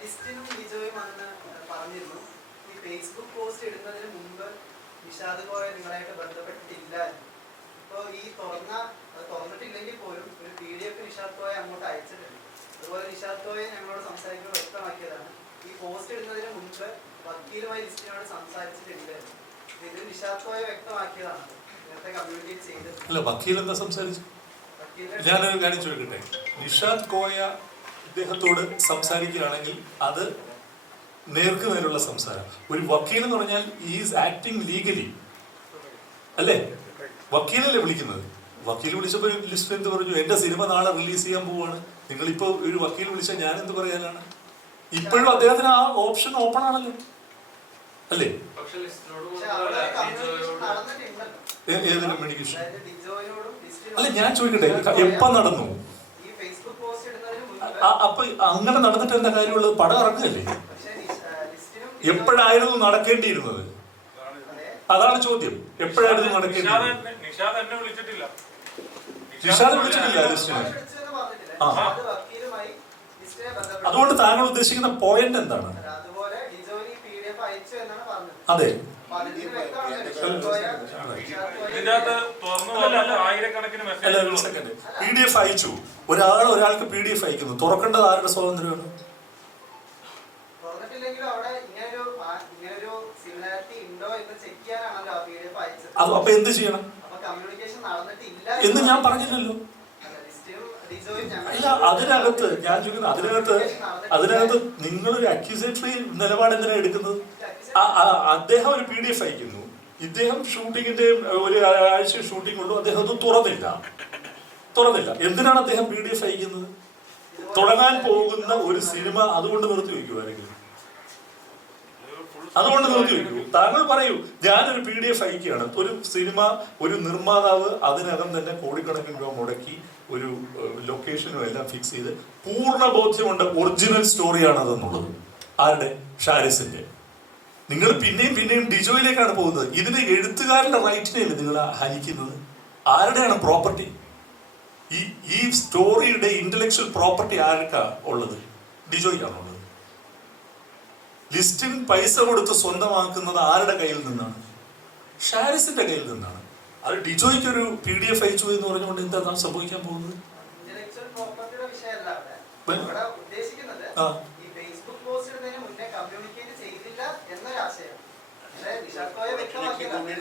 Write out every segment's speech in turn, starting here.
ലിസ്റ്റിനും ലിജോയും അന്ന് പറഞ്ഞിരുന്നു ഈ ഫേസ്ബുക്ക് പോസ്റ്റ് ഇടുന്നതിന് മുമ്പ് നിഷാദ് കോയ നിങ്ങളായിട്ട് ബന്ധപ്പെട്ടിട്ടില്ല. ഇപ്പോൾ ഈ തുറന്നിട്ടില്ലെങ്കിൽ പോലും ഒരു PDF നിഷാദ് കോയ അങ്ങോട്ട് അയച്ചിട്ടുണ്ട്. അതുപോലെ നിഷാദ് കോയെ ഞങ്ങളോട് സംസാരിക്കുമ്പോൾ വ്യക്തമാക്കിയതാണ് ഈ പോസ്റ്റ് ഇടുന്നതിന് മുമ്പ് വക്കീലുമായി ലിസ്റ്റിനോട് സംസാരിച്ചിട്ടില്ലായിരുന്നു. ഇത് നിഷാദ് കോയ വ്യക്തമാക്കിയതാണ്. നേരത്തെ കമ്മ്യൂണിക്കേറ്റ് ചെയ്തത് അല്ല. വക്കീൽ എന്താ സംസാരിച്ചു? ഞാനൊരു കാര്യം ചോദിക്കട്ടെ. നിഷാദ് കോയ ഇദ്ദേഹത്തോട് സംസാരിക്കുകയാണെങ്കിൽ അത് നേർക്ക് നേരുള്ള സംസാരം. ഒരു വക്കീൽ എന്ന് പറഞ്ഞാൽ ഈസ് ആക്ടിങ് ലീഗലി അല്ലേ? വക്കീലല്ലേ വിളിക്കുന്നത്. വക്കീൽ വിളിച്ചപ്പോൾ ലിസ്റ്റ് എന്ത് പറഞ്ഞു? എന്റെ സിനിമ നാളെ റിലീസ് ചെയ്യാൻ പോവാണ്. നിങ്ങളിപ്പോ ഒരു വക്കീൽ വിളിച്ചാൽ ഞാൻ എന്ത് പറയാനാണ്? ഇപ്പോഴും അദ്ദേഹത്തിന് ആ ഓപ്ഷൻ ഓപ്പൺ ആണല്ലോ അല്ലേ? ഏത് കമ്മ്യൂണിക്കേഷൻ? അല്ല, ഞാൻ ചോദിക്കട്ടെ, എപ്പ നടന്നു? അപ്പൊ അങ്ങനെ നടന്നിട്ട് എന്താ കാര്യമുള്ളത്? പടം ഇറങ്ങുകയല്ലേ? എപ്പോഴായിരുന്നു നടക്കേണ്ടിയിരുന്നത്? അതാണ് ചോദ്യം. എപ്പോഴായിരുന്നു നടക്കേണ്ടിയിരുന്നത്? നിഷാദ് വിളിച്ചിട്ടില്ല ലിസ്റ്റിനെ. അതുകൊണ്ട് താങ്കൾ ഉദ്ദേശിക്കുന്ന പോയിന്റ് എന്താണ്? അതെ, PDF അയച്ചു. ഒരാൾക്ക് PDF അയക്കുന്നു. തുറക്കേണ്ടത് ആരുടെ സ്വാതന്ത്ര്യമാണ്? അപ്പൊ എന്ത് ചെയ്യണം എന്ന് ഞാൻ പറഞ്ഞില്ലല്ലോ. അല്ല, അതിനകത്ത് ഞാൻ ചോദിക്കുന്നത്, അതിനകത്ത് നിങ്ങളൊരു അക്യൂസേറ്ററി നിലപാട് എന്തിനാ എടുക്കുന്നത്? അദ്ദേഹം ഒരു PDF അയക്കുന്നു. ഇദ്ദേഹം ഷൂട്ടിങ്ങിന്റെ ഒരു ആഴ്ച ഷൂട്ടിംഗ് ഉള്ളൂ. അദ്ദേഹം അത് തുറന്നില്ല. എന്തിനാണ് അദ്ദേഹം PDF അയക്കുന്നത്? തുടങ്ങാൻ പോകുന്ന ഒരു സിനിമ അതുകൊണ്ട് നിർത്തി വയ്ക്കുമായിരിക്കും. അതുകൊണ്ട് നിർത്തി വയ്ക്കൂ. താങ്കൾ പറയൂ, ഞാനൊരു PDF അയക്കുകയാണ്. ഒരു സിനിമ, ഒരു നിർമ്മാതാവ് അതിനകം തന്നെ കോടിക്കണക്കിന് രൂപ മുടക്കി ഒരു ലൊക്കേഷനും എല്ലാം ഫിക്സ് ചെയ്ത് പൂർണ്ണ ബോധ്യമുണ്ട് ഒറിജിനൽ സ്റ്റോറിയാണ് അതെന്നുള്ളത്. ആരുടെ? ഷാരിസിന്റെ. നിങ്ങൾ പിന്നെയും ഡിജോയിലേക്കാണ് പോകുന്നത്. ഇതിന് എഴുത്തുകാരുടെ റൈറ്റിനെയല്ലേ നിങ്ങൾ ഹനിക്കുന്നത്? ആരുടെയാണ് പ്രോപ്പർട്ടി? ഈ സ്റ്റോറിയുടെ ഇന്റലക്ച്വൽ പ്രോപ്പർട്ടി ആർക്കാ ഉള്ളത്? ഡിജോയ്ക്കാണുള്ളത്. ലിസ്റ്റിൽ പൈസ കൊടുത്ത് സ്വന്തമാക്കുന്നത് ആരുടെ കയ്യിൽ നിന്നാണ്? ഷാരിസിന്റെ കയ്യിൽ നിന്നാണ്. അത് ഡിജോയ്ക്ക് ഒരു PDF അയച്ചു എന്ന് പറഞ്ഞുകൊണ്ട് എന്താ സംഭവിക്കാൻ പോകുന്നത്?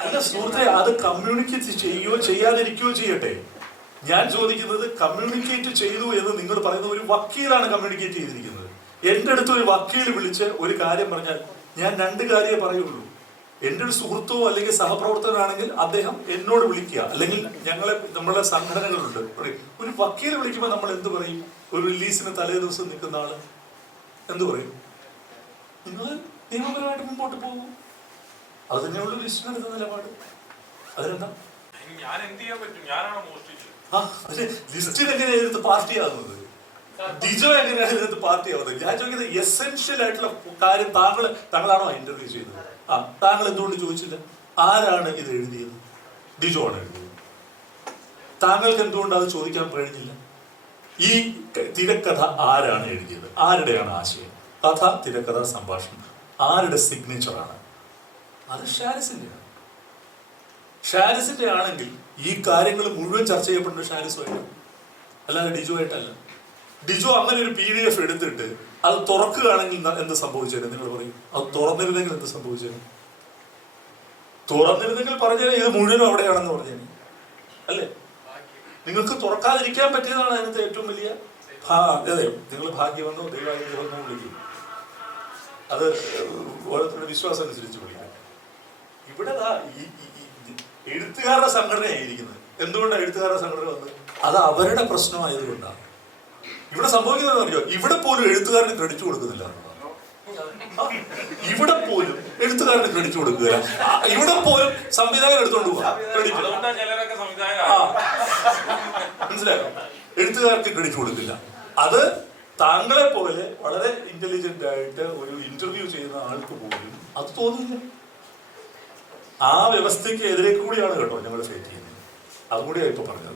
അല്ല സുഹൃത്തെ, അത് കമ്മ്യൂണിക്കേറ്റ് ചെയ്യോ ചെയ്യാതിരിക്കുകയോ ചെയ്യട്ടെ. ഞാൻ ചോദിക്കുന്നത്, കമ്മ്യൂണിക്കേറ്റ് ചെയ്തു എന്ന് നിങ്ങൾ പറയുന്ന ഒരു വക്കീലാണ് കമ്മ്യൂണിക്കേറ്റ് ചെയ്തിരിക്കുന്നത്. എന്റെ അടുത്ത് ഒരു വക്കീൽ വിളിച്ച് ഒരു കാര്യം പറഞ്ഞാൽ ഞാൻ 2 കാര്യമേ പറയുള്ളൂ. എൻ്റെ ഒരു സുഹൃത്തോ അല്ലെങ്കിൽ സഹപ്രവർത്തകനാണെങ്കിൽ അദ്ദേഹം എന്നോട് വിളിക്കുക, അല്ലെങ്കിൽ നമ്മളെ സംഘടനകളുണ്ട്. ഒരു വക്കീൽ വിളിക്കുമ്പോൾ നമ്മൾ എന്ത് പറയും? ഒരു റിലീസിന് തലേ ദിവസം നിൽക്കുന്ന ആള് എന്ത് പറയും? നിങ്ങൾ നിയമപരമായിട്ട് മുമ്പോട്ട് പോകും. അത് തന്നെയുള്ള ലിസ്റ്റിനെടുത്ത നിലപാട്. അതിനെന്താ? ലിസ്റ്റിന് എങ്ങനെയാണ് ഇതിനകത്ത് പാർട്ടിയാകുന്നത്? ഡിജോ എങ്ങനെയാണ് ഇതിനകത്ത് പാർട്ടിയാവുന്നത്? ഞാൻ ചോദിക്കുന്നത് എസെൻഷ്യൽ ആയിട്ടുള്ള കാര്യം. താങ്കളാണോ ഇന്റർവ്യൂ ചെയ്തത്? താങ്കൾ എന്തുകൊണ്ട് ചോദിച്ചില്ല? ആരാണ് ഇത് എഴുതിയത്? ഡിജോ ആണ് എഴുതിയത്. താങ്കൾക്ക് എന്തുകൊണ്ട് അത് ചോദിക്കാൻ കഴിഞ്ഞില്ല? ഈ തിരക്കഥ ആരാണ് എഴുതിയത്? ആരുടെയാണ് ആശയം? കഥ, തിരക്കഥ, സംഭാഷണം ആരുടെ സിഗ്നേച്ചറാണ്? അത് ഷാരിസിന്റെയാണ്. ഷാരിസിന്റെ ആണെങ്കിൽ ഈ കാര്യങ്ങൾ മുഴുവൻ ചർച്ച ചെയ്യപ്പെടുന്ന ഷാരിസുമായിട്ട്, അല്ലാതെ ഡിജോ ആയിട്ടല്ല. ഡിജോ അങ്ങനെ ഒരു PDF എടുത്തിട്ട് അത് തുറക്കുകയാണെങ്കിൽ എന്ത് സംഭവിച്ചേനെ? നിങ്ങൾ പറയും. അത് തുറന്നിരുന്നെങ്കിൽ എന്ത് സംഭവിച്ചേനെ? തുറന്നിരുന്നെങ്കിൽ പറഞ്ഞാൽ ഇത് മുഴുവനും അവിടെയാണെന്ന് പറഞ്ഞേനെ അല്ലേ? നിങ്ങൾക്ക് തുറക്കാതിരിക്കാൻ പറ്റിയതാണ് അതിനകത്ത് ഏറ്റവും വലിയ അതെ. നിങ്ങൾ ഭാഗ്യമെന്നോ ദൈവാനുഗ്രഹമെന്നോ വിളിക്കും. അത് ഓരോരുത്തരുടെ വിശ്വാസം അനുസരിച്ച് വിളിക്കും. ഇവിടെ എഴുത്തുകാരുടെ സംഘടനയായിരിക്കുന്നത്. എന്തുകൊണ്ടാണ് എഴുത്തുകാരുടെ സംഘടന വന്നത്? അത് അവരുടെ പ്രശ്നമായതുകൊണ്ടാണ്. ഇവിടെ സംഭവിക്കുന്നത് അറിയോ? ഇവിടെ പോലും എഴുത്തുകാരന് ക്രെഡിറ്റ് കൊടുക്കുന്നില്ല. ഇവിടെ പോലും എഴുത്തുകാരന് ക്രെഡിറ്റ് കൊടുക്കുക. ഇവിടെ പോലും സംവിധായകൻ എടുത്തോണ്ട് പോവാ ക്രെഡിറ്റ്. മനസ്സിലായോ? എഴുത്തുകാർക്ക് ക്രെഡിറ്റ് കൊടുക്കില്ല. അത് താങ്കളെ പോലെ വളരെ ഇന്റലിജന്റ് ആയിട്ട് ഒരു ഇന്റർവ്യൂ ചെയ്യുന്ന ആൾക്ക് പോലും അത് തോന്നില്ല. ആ വ്യവസ്ഥയ്ക്ക് എതിരെ കൂടിയാണ് കേട്ടോ ഞങ്ങൾ ഫൈറ്റ് ചെയ്യുന്നത്. അതുകൂടിയാണ് ഇപ്പൊ പറഞ്ഞത്.